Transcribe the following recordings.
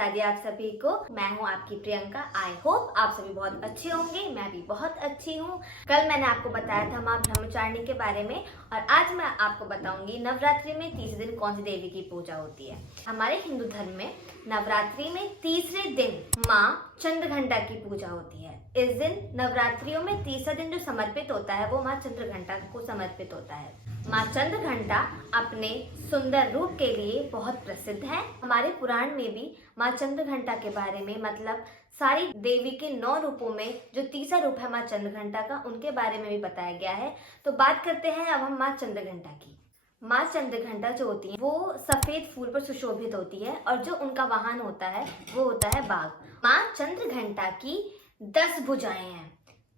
माता दी आप सभी को। मैं हूँ आपकी प्रियंका। आई होप आप सभी बहुत अच्छे होंगे। मैं भी बहुत अच्छी हूँ। कल मैंने आपको बताया था माँ ब्रह्मचारिणी के बारे में और आज मैं आपको बताऊंगी नवरात्रि में तीसरे दिन कौन सी देवी की पूजा होती है। हमारे हिंदू धर्म में नवरात्रि में तीसरे दिन माँ चंद्रघंटा की पूजा होती है। इस दिन नवरात्रियों में तीसरा दिन जो समर्पित होता है वो माँ चंद्रघंटा को समर्पित होता है। माँ चंद्रघंटा अपने सुंदर रूप के लिए बहुत प्रसिद्ध है। हमारे पुराण में भी माँ चंद्रघंटा के बारे में मतलब सारी देवी के 9 रूपों में जो तीसरा रूप है माँ चंद्रघंटा का, उनके बारे में भी बताया गया है। तो बात करते हैं अब हम माँ चंद्रघंटा की। माँ चंद्रघंटा जो होती है वो सफेद फूल पर सुशोभित होती है और जो उनका वाहन होता है वो होता है बाघ। माँ चंद्रघंटा की 10 भुजाएं हैं,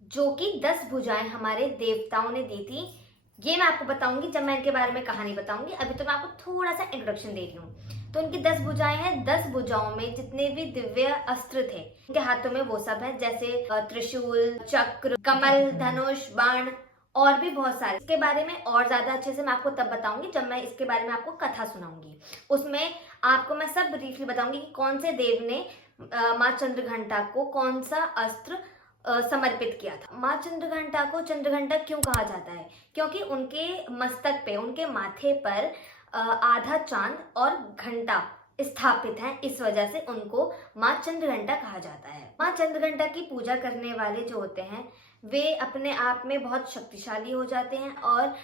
जो कि 10 भुजाएं हमारे देवताओं ने दी थी। ये मैं आपको बताऊंगी जब मैं इनके बारे में कहानी बताऊंगी। अभी तो मैं आपको थोड़ा सा इंट्रोडक्शन दे रही हूँ। तो इनकी 10 भुजाएं हैं। 10 भुजाओं में जितने भी दिव्य अस्त्र थे इनके हाथों में वो सब है, जैसे त्रिशूल, चक्र, कमल, धनुष, बाण और भी बहुत सारे। इसके बारे में और ज्यादा अच्छे से मैं आपको तब बताऊंगी जब मैं इसके बारे में आपको कथा सुनाऊंगी। उसमें आपको मैं सब ब्रीफली बताऊंगी कि कौन से देव ने माँ चंद्रघंटा को कौन सा अस्त्र समर्पित किया था। माँ चंद्रघंटा को चंद्रघंटा क्यों कहा जाता है? क्योंकि उनके मस्तक पे, उनके माथे पर आधा चांद और घंटा स्थापित है, इस वजह से उनको माँ चंद्रघंटा कहा जाता है। माँ चंद्रघंटा की पूजा करने वाले जो होते हैं वे अपने आप में बहुत शक्तिशाली हो जाते हैं और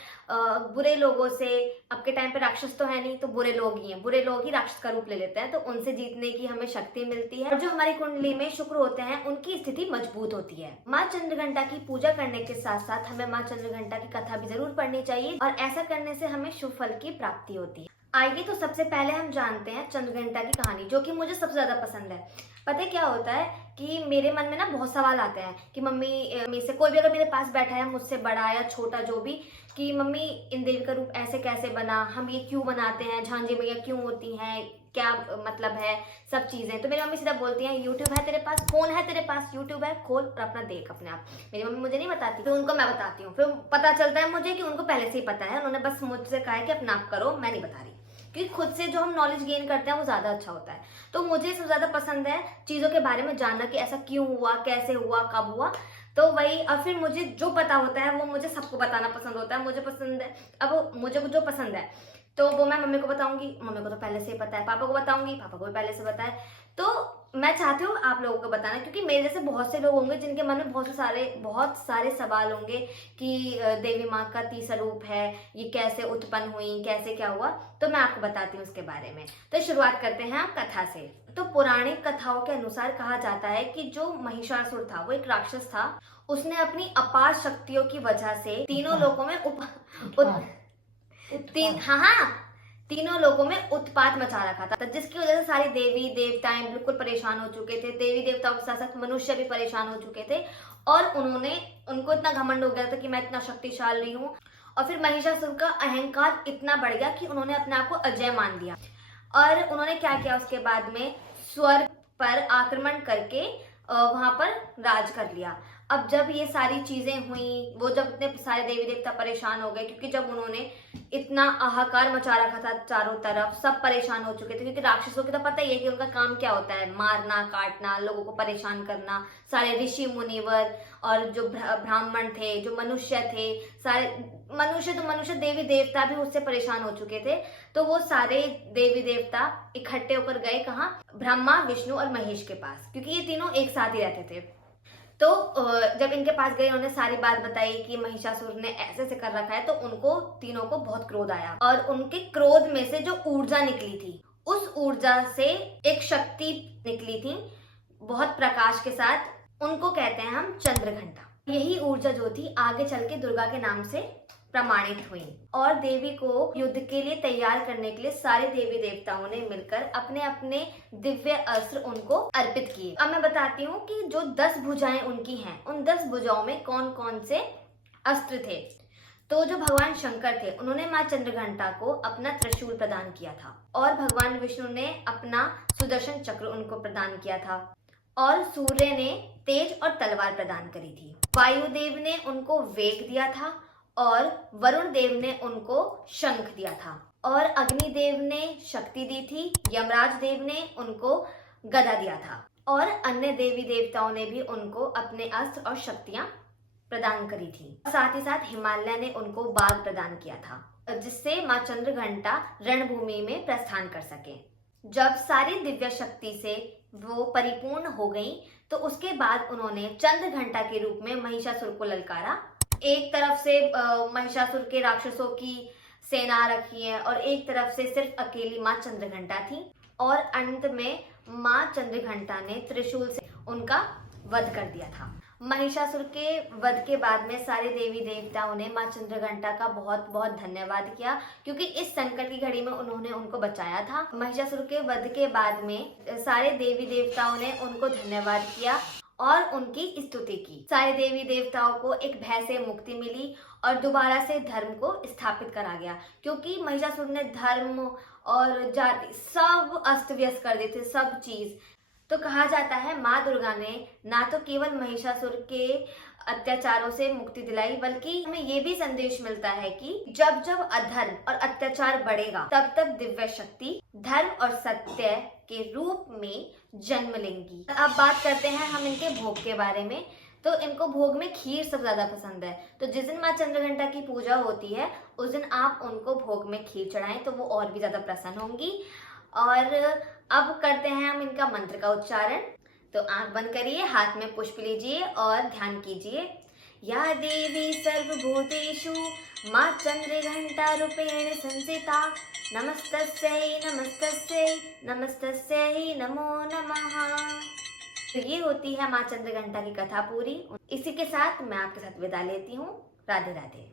बुरे लोगों से, अब के टाइम पे राक्षस तो है नहीं तो बुरे लोग ही हैं, बुरे लोग ही राक्षस का रूप ले लेते हैं, तो उनसे जीतने की हमें शक्ति मिलती है। और जो हमारी कुंडली में शुक्र होते हैं उनकी स्थिति मजबूत होती है। माँ चंद्रघंटा की पूजा करने के साथ साथ हमें माँ चंद्रघंटा की कथा भी जरूर पढ़नी चाहिए और ऐसा करने से हमें शुभ फल की प्राप्ति होती है। आइए तो सबसे पहले हम जानते हैं चंद्रघंटा की कहानी, जो कि मुझे सबसे ज्यादा पसंद है। पता है क्या होता है कि मेरे मन में ना बहुत सवाल आते हैं कि मम्मी से कोई भी अगर मेरे पास बैठा है, मुझसे बड़ा या छोटा जो भी, कि मम्मी इन देवी का रूप ऐसे कैसे बना, हम ये क्यों बनाते हैं, झांझी मैया क्यों होती हैं, क्या मतलब है, सब चीजें। तो मेरी मम्मी सीधा बोलती हैं यूट्यूब है तेरे पास, फोन है तेरे पास, यूट्यूब है, खोल और अपना देख अपने आप। मेरी मम्मी मुझे नहीं बताती, फिर उनको मैं बताती हूँ। फिर पता चलता है मुझे कि उनको पहले से ही पता है, उन्होंने बस मुझसे कहा है कि अपना आप करो, मैं नहीं बता रही। क्योंकि खुद से जो हम नॉलेज गेन करते हैं वो ज्यादा अच्छा होता है। तो मुझे सबसे ज्यादा पसंद है चीजों के बारे में जानना कि ऐसा क्यों हुआ, कैसे हुआ, कब हुआ। तो वही, और फिर मुझे जो पता होता है वो मुझे सबको बताना पसंद होता है। मुझे पसंद है, अब मुझे जो पसंद है तो वो मैं मम्मी को बताऊंगी, मम्मी को तो पहले से ही पता है, पापा को बताऊंगी, पापा को भी पहले से पता है। तो मैं चाहती हूँ आप लोगों को बताना, क्योंकि मेरे जैसे बहुत से लोग होंगे जिनके मन में बहुत सारे सवाल होंगे कि देवी माँ का तीसरा रूप है, ये कैसे उत्पन्न हुई, कैसे क्या हुआ। तो मैं आपको बताती हूँ उसके बारे में। तो शुरुआत करते हैं हम कथा से। तो पौराणिक कथाओं के अनुसार कहा जाता है कि जो महिषासुर था वो एक राक्षस था। उसने अपनी अपार शक्तियों की वजह से तीनों लोगों में तीनों लोगों में उत्पात मचा रखा था, जिसकी वजह से सारी देवी देवताएं बिल्कुल परेशान हो चुके थे। देवी देवताओं के साथ साथ मनुष्य भी परेशान हो चुके थे और उनको इतना घमंड हो गया था कि मैं इतना शक्तिशाली हूँ। और फिर महिषासुर का अहंकार इतना बढ़ गया कि उन्होंने अपने आप को अजय मान लिया। और उन्होंने क्या किया उसके बाद में, स्वर्ग पर आक्रमण करके वहां पर राज कर लिया। अब जब ये सारी चीजें हुई, वो जब इतने सारे देवी देवता परेशान हो गए, क्योंकि जब उन्होंने इतना हाहाकार मचा रखा था चारों तरफ, सब परेशान हो चुके थे। क्योंकि राक्षसों की तो पता ही है कि उनका काम क्या होता है, मारना, काटना, लोगों को परेशान करना। सारे ऋषि मुनिवर और जो ब्राह्मण थे, जो मनुष्य थे, सारे मनुष्य देवी देवता भी उससे परेशान हो चुके थे। तो वो सारे देवी देवता इकट्ठे होकर गए कहाँ? ब्रह्मा, विष्णु और महेश के पास, क्योंकि ये तीनों एक साथ ही रहते थे। तो जब इनके पास गए, उन्होंने सारी बात बताई कि महिषासुर ने ऐसे ऐसे कर रखा है, तो उनको तीनों को बहुत क्रोध आया। और उनके क्रोध में से जो ऊर्जा निकली थी, उस ऊर्जा से एक शक्ति निकली थी बहुत प्रकाश के साथ, उनको कहते हैं हम चंद्रघंटा। यही ऊर्जा जो थी आगे चल के दुर्गा के नाम से प्रमाणित हुई और देवी को युद्ध के लिए तैयार करने के लिए सारे देवी देवताओं ने मिलकर अपने अपने दिव्य अस्त्र उनको अर्पित किए। अब मैं बताती हूँ कि जो 10 भुजाएं उनकी हैं, उन 10 भुजाओं में कौन कौन से अस्त्र थे। तो जो भगवान शंकर थे उन्होंने माँ चंद्रघंटा को अपना त्रिशूल प्रदान किया था और भगवान विष्णु ने अपना सुदर्शन चक्र उनको प्रदान किया था और सूर्य ने तेज और तलवार प्रदान करी थी। वायुदेव ने उनको वेग दिया था और वरुण देव ने उनको शंख दिया था और अग्निदेव ने शक्ति दी थी। यमराज देव ने उनको गदा दिया था और अन्य देवी देवताओं ने भी उनको अपने अस्त्र और शक्तियां प्रदान करी थी। साथ ही साथ हिमालय ने उनको बाघ प्रदान किया था, जिससे माँ चंद्रघंटा रणभूमि में प्रस्थान कर सके। जब सारी दिव्य शक्ति से वो परिपूर्ण हो गई तो उसके बाद उन्होंने चंद्रघंटा के रूप में महिषासुर को ललकारा। एक तरफ से महिषासुर के राक्षसों की सेना रखी है और एक तरफ से सिर्फ अकेली माँ चंद्रघंटा थी और अंत में माँ चंद्रघंटा ने त्रिशूल से उनका वध कर दिया था। महिषासुर के वध के बाद में सारे देवी देवताओं ने माँ चंद्रघंटा का बहुत बहुत धन्यवाद किया, क्योंकि इस संकट की घड़ी में उन्होंने उनको बचाया था। महिषासुर के वध के बाद में सारे देवी देवताओं ने उनको धन्यवाद किया और उनकी स्तुति की। सारे देवी देवताओं को एक भय से मुक्ति मिली और दोबारा से धर्म को स्थापित करा गया, क्योंकि महिषासुर ने धर्म और जाति सब अस्त व्यस्त कर दिए थे, सब चीज। तो कहा जाता है माँ दुर्गा ने ना तो केवल महिषासुर के अत्याचारों से मुक्ति दिलाई, बल्कि हमें ये भी संदेश मिलता है कि जब जब अधर्म और अत्याचार बढ़ेगा तब तब दिव्य शक्ति धर्म और सत्य के रूप में जन्म लेंगी। अब बात करते हैं हम इनके भोग के बारे में। तो इनको भोग में खीर सबसे ज्यादा पसंद है, तो जिस दिन माँ चंद्रघंटा की पूजा होती है उस दिन आप उनको भोग में खीर चढ़ाएं तो वो और भी ज्यादा प्रसन्न होंगी। और अब करते हैं हम इनका मंत्र का उच्चारण। तो आंख बंद करिए, हाथ में पुष्प लीजिए और ध्यान कीजिए। या देवी सर्वभूतेषु माँ चंद्रघंटा रूपेण संस्थिता नमस्तस्यै नमस्तस्यै नमस्तस्यै नमो नमः। तो ये होती है माँ चंद्रघंटा की कथा पूरी। इसी के साथ मैं आपके साथ विदा लेती हूँ। राधे राधे।